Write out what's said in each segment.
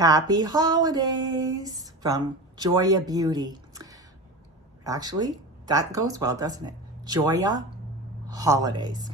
Happy holidays from Joya Beauty. Actually, that goes well, doesn't it? Joya holidays.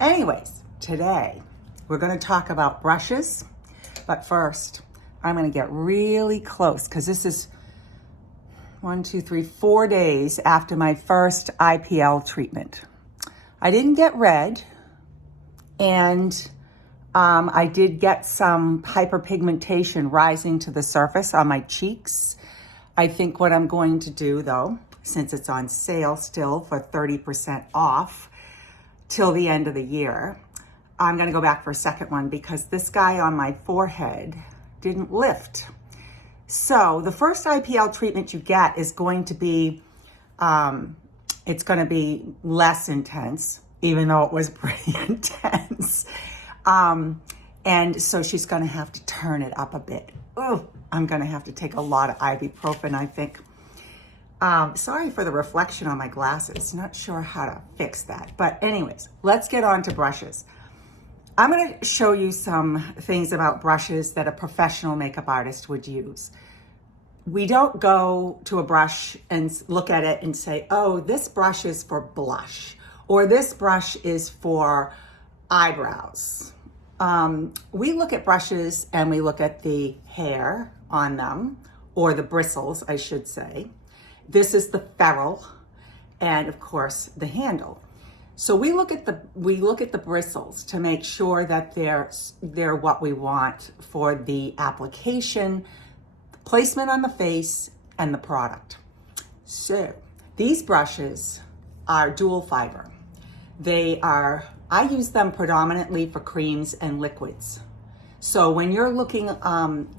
Anyways, today we're going to talk about brushes, but first I'm going to get really close because this is 4 days after my first IPL treatment. I didn't get red, and I did get some hyperpigmentation rising to the surface on my cheeks. I think what I'm going to do though, since it's on sale still for 30% off till the end of the year, I'm gonna go back for a second one because this guy on my forehead didn't lift. So the first IPL treatment you get is going to be, it's gonna be less intense, even though it was pretty intense. And so she's gonna have to turn it up a bit. Oh, I'm gonna have to take a lot of ibuprofen, I think. Sorry for the reflection on my glasses. Not sure how to fix that. But anyways, let's get on to brushes. I'm gonna show you some things about brushes that a professional makeup artist would use. We don't go to a brush and look at it and say, oh, this brush is for blush, or this brush is for eyebrows. We look at brushes and we look at the hair on them, or the bristles, I should say. This is the ferrule, and of course the handle. So we look at the bristles to make sure that they're what we want for the application, placement on the face, and the product. So these brushes are dual fiber. I use them predominantly for creams and liquids. So when you're looking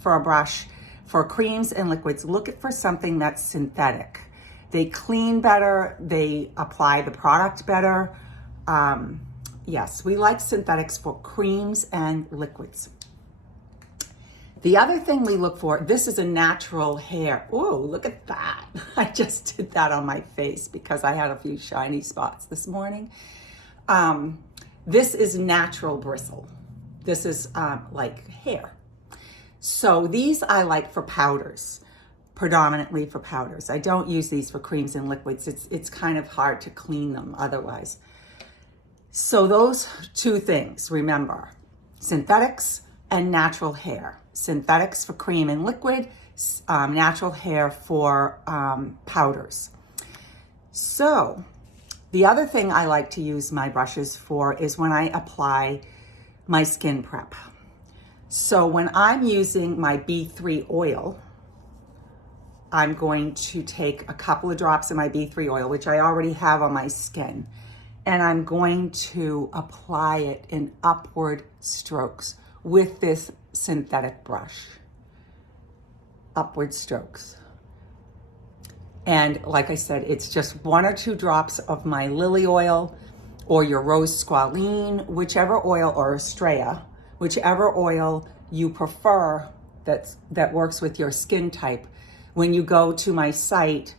for a brush for creams and liquids, look for something that's synthetic. They clean better, they apply the product better. Yes, we like synthetics for creams and liquids. The other thing we look for, this is a natural hair. Oh, look at that. I just did that on my face because I had a few shiny spots this morning. This is natural bristle. This is like hair. So these I like for powders, predominantly for powders. I don't use these for creams and liquids. It's kind of hard to clean them otherwise. So those two things, remember, synthetics and natural hair. Synthetics for cream and liquid, natural hair for powders. So the other thing I like to use my brushes for is when I apply my skin prep. So when I'm using my B3 oil, I'm going to take a couple of drops of my B3 oil, which I already have on my skin, and I'm going to apply it in upward strokes with this synthetic brush. Upward strokes. And like I said, it's just 1 or 2 drops of my lily oil or your rose squalene, whichever oil, or Astrea, whichever oil you prefer that works with your skin type. When you go to my site,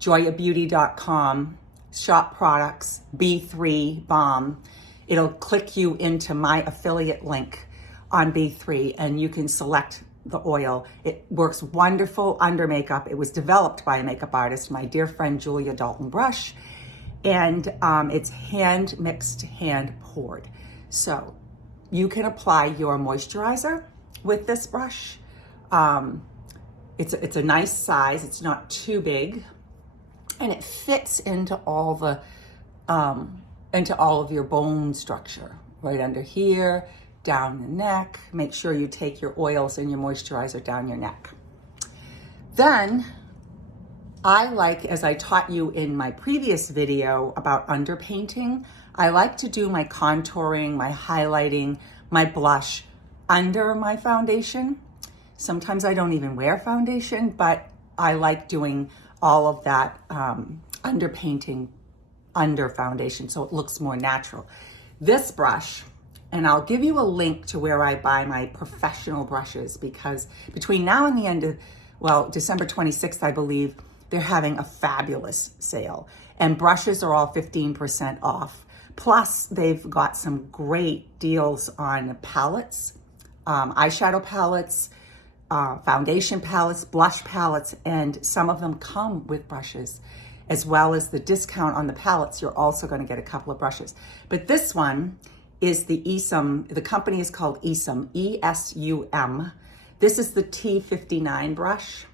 joyabeauty.com, shop products, B3 balm, it'll click you into my affiliate link on B3 and you can select the oil. It works wonderful under makeup. It was developed by a makeup artist, my dear friend Julia Dalton Brush, and it's hand mixed, hand poured. So you can apply your moisturizer with this brush. It's a nice size. It's not too big, and it fits into all of your bone structure, right under here, down the neck. Make sure you take your oils and your moisturizer down your neck. Then I like, as I taught you in my previous video about underpainting, I like to do my contouring, my highlighting, my blush under my foundation. Sometimes I don't even wear foundation, but I like doing all of that underpainting under foundation so it looks more natural. This brush, and I'll give you a link to where I buy my professional brushes, because between now and the end of, well, December 26th, I believe, they're having a fabulous sale. And brushes are all 15% off. Plus, they've got some great deals on palettes, eyeshadow palettes, foundation palettes, blush palettes, and some of them come with brushes, as well as the discount on the palettes. You're also going to get a couple of brushes. But this one is the Esum. The company is called Esum, E-S-U-M. This is the T59 brush.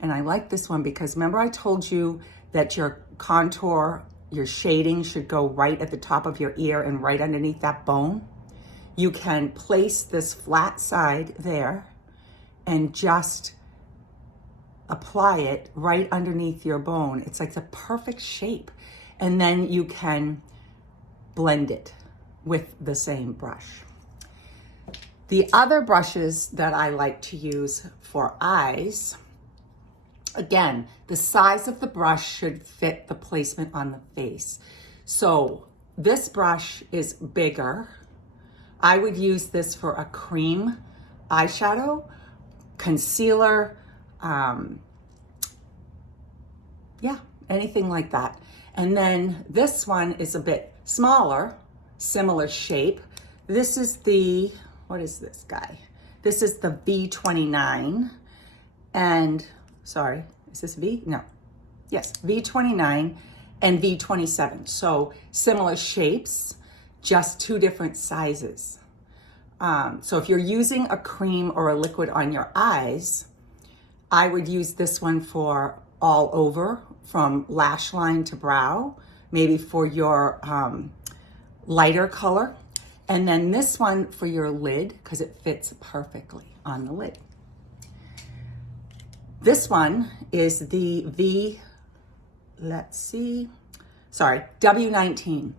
And I like this one because remember I told you that your contour, your shading should go right at the top of your ear and right underneath that bone. You can place this flat side there and just apply it right underneath your bone. It's like the perfect shape. And then you can blend it with the same brush. The other brushes that I like to use for eyes, again, the size of the brush should fit the placement on the face. So this brush is bigger. I would use this for a cream eyeshadow, concealer, anything like that. And then this one is a bit smaller, similar shape. This is the, what is this guy? This is the V29. And, sorry, is this V? No. Yes, V29 and V27. So similar shapes, just two different sizes. So if you're using a cream or a liquid on your eyes, I would use this one for all over, from lash line to brow, maybe for your lighter color. And then this one for your lid, because it fits perfectly on the lid. This one is the W19.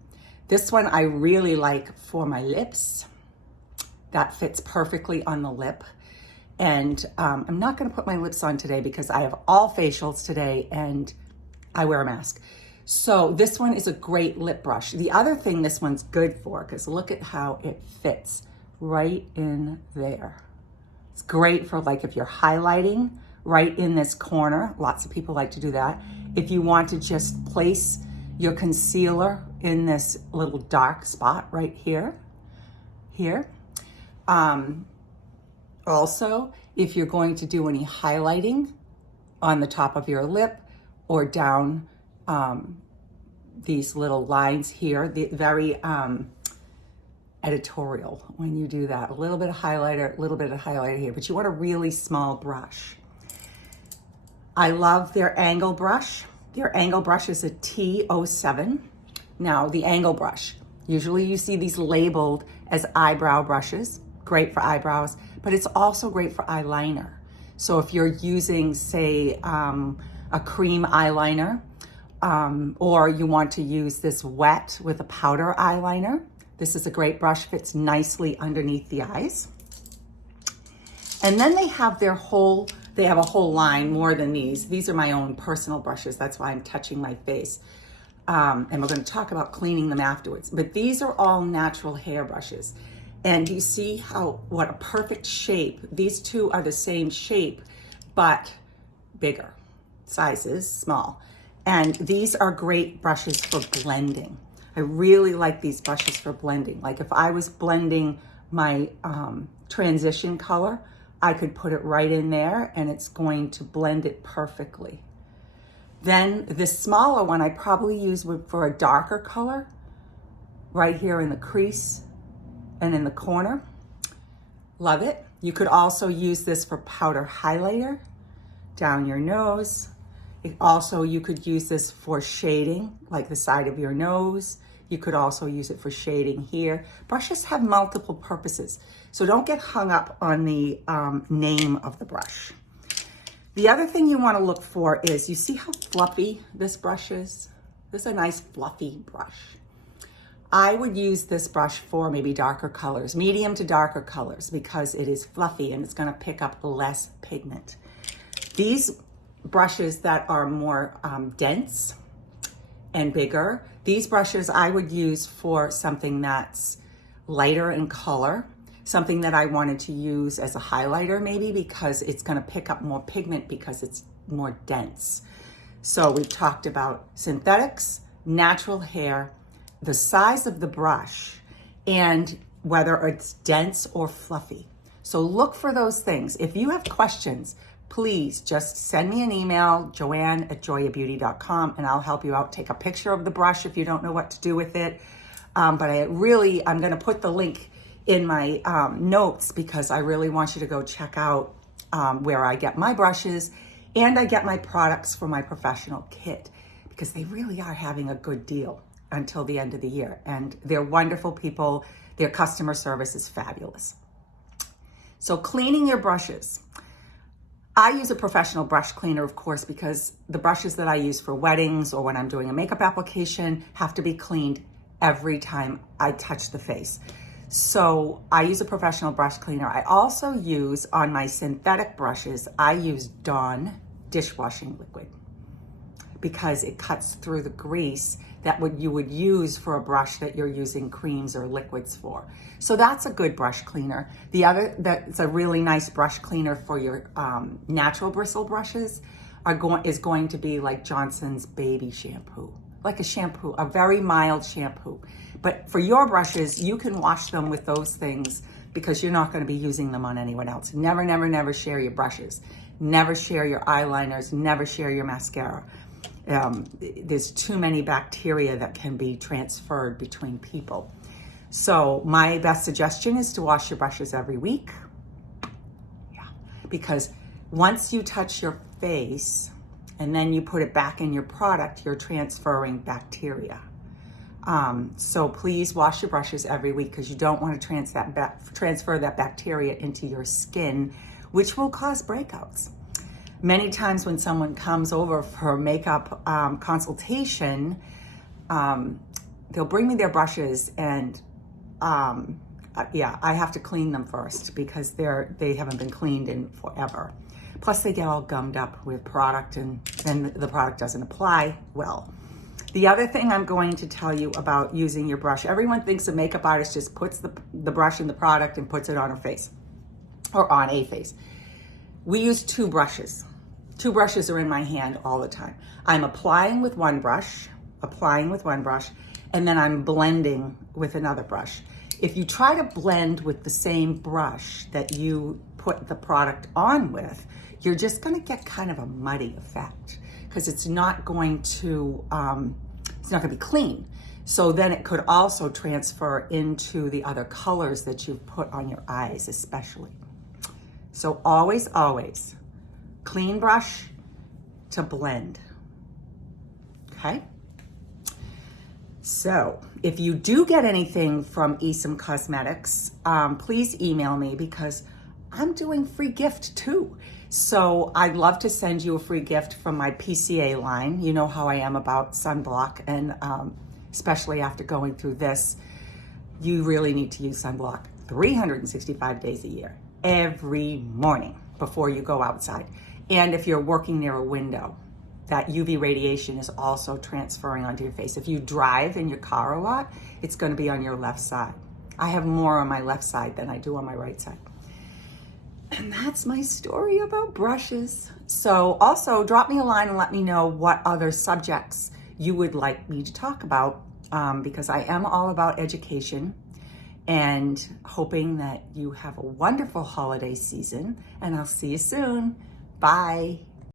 This one I really like for my lips. That fits perfectly on the lip. And I'm not gonna put my lips on today because I have all facials today and I wear a mask. So this one is a great lip brush. The other thing this one's good for, because look at how it fits right in there. It's great for like if you're highlighting right in this corner. Lots of people like to do that. If you want to just place your concealer in this little dark spot right here. Also, if you're going to do any highlighting on the top of your lip or down these little lines here, very editorial when you do that. A little bit of highlighter here, but you want a really small brush. I love their angle brush. Their angle brush is a T07. Now, the angle brush, usually you see these labeled as eyebrow brushes, great for eyebrows, but it's also great for eyeliner. So if you're using, say, a cream eyeliner, or you want to use this wet with a powder eyeliner, this is a great brush, fits nicely underneath the eyes. And then they have a whole line more than these. These are my own personal brushes. That's why I'm touching my face. And we're going to talk about cleaning them afterwards. But these are all natural hair brushes. And you see what a perfect shape. These two are the same shape, but bigger. Sizes, small. And these are great brushes for blending. I really like these brushes for blending. Like if I was blending my transition color, I could put it right in there and it's going to blend it perfectly. Then this smaller one I probably use for a darker color, right here in the crease and in the corner. Love it. You could also use this for powder highlighter down your nose. You could use this for shading, like the side of your nose. You could also use it for shading here. Brushes have multiple purposes, so don't get hung up on the name of the brush. The other thing you want to look for is, you see how fluffy this brush is? This is a nice fluffy brush. I would use this brush for maybe darker colors, medium to darker colors, because it is fluffy and it's going to pick up less pigment. These brushes that are more dense and bigger, these brushes I would use for something that's lighter in color, something that I wanted to use as a highlighter maybe, because it's going to pick up more pigment because it's more dense. So we've talked about synthetics, natural hair, the size of the brush, and whether it's dense or fluffy. So look for those things. If you have questions, please just send me an email, joanne@joyabeauty.com, and I'll help you out. Take a picture of the brush if you don't know what to do with it. But I'm going to put the link in my notes because I really want you to go check out where I get my brushes and I get my products for my professional kit, because they really are having a good deal until the end of the year. And they're wonderful people. Their customer service is fabulous. So cleaning your brushes. I use a professional brush cleaner, of course, because the brushes that I use for weddings or when I'm doing a makeup application have to be cleaned every time I touch the face. So I use a professional brush cleaner. I also use, on my synthetic brushes, I use Dawn dishwashing liquid because it cuts through the grease that you would use for a brush that you're using creams or liquids for. So that's a good brush cleaner. The other that's a really nice brush cleaner for your natural bristle brushes is going to be like Johnson's baby shampoo, like a shampoo, a very mild shampoo. But for your brushes, you can wash them with those things because you're not going to be using them on anyone else. Never, never, never share your brushes. Never share your eyeliners. Never share your mascara. There's too many bacteria that can be transferred between people. So my best suggestion is to wash your brushes every week. Yeah, because once you touch your face and then you put it back in your product, you're transferring bacteria. So please wash your brushes every week because you don't want to transfer that bacteria into your skin, which will cause breakouts. Many times when someone comes over for makeup consultation, they'll bring me their brushes and I have to clean them first because they haven't been cleaned in forever. Plus they get all gummed up with product and then the product doesn't apply well. The other thing I'm going to tell you about using your brush, everyone thinks a makeup artist just puts the brush in the product and puts it on her face or on a face. We use two brushes. Two brushes are in my hand all the time. I'm applying with one brush, and then I'm blending with another brush. If you try to blend with the same brush that you put the product on with, you're just gonna get kind of a muddy effect because it's not going to be clean. So then it could also transfer into the other colors that you've put on your eyes, especially. So always, always clean brush to blend, okay? So if you do get anything from Esom Cosmetics, please email me because I'm doing free gift too. So I'd love to send you a free gift from my PCA line. You know how I am about sunblock, and especially after going through this, you really need to use sunblock 365 days a year, every morning before you go outside. And if you're working near a window, that UV radiation is also transferring onto your face. If you drive in your car a lot, it's going to be on your left side. I have more on my left side than I do on my right side. And that's my story about brushes. So also drop me a line and let me know what other subjects you would like me to talk about, because I am all about education and hoping that you have a wonderful holiday season, and I'll see you soon. Bye.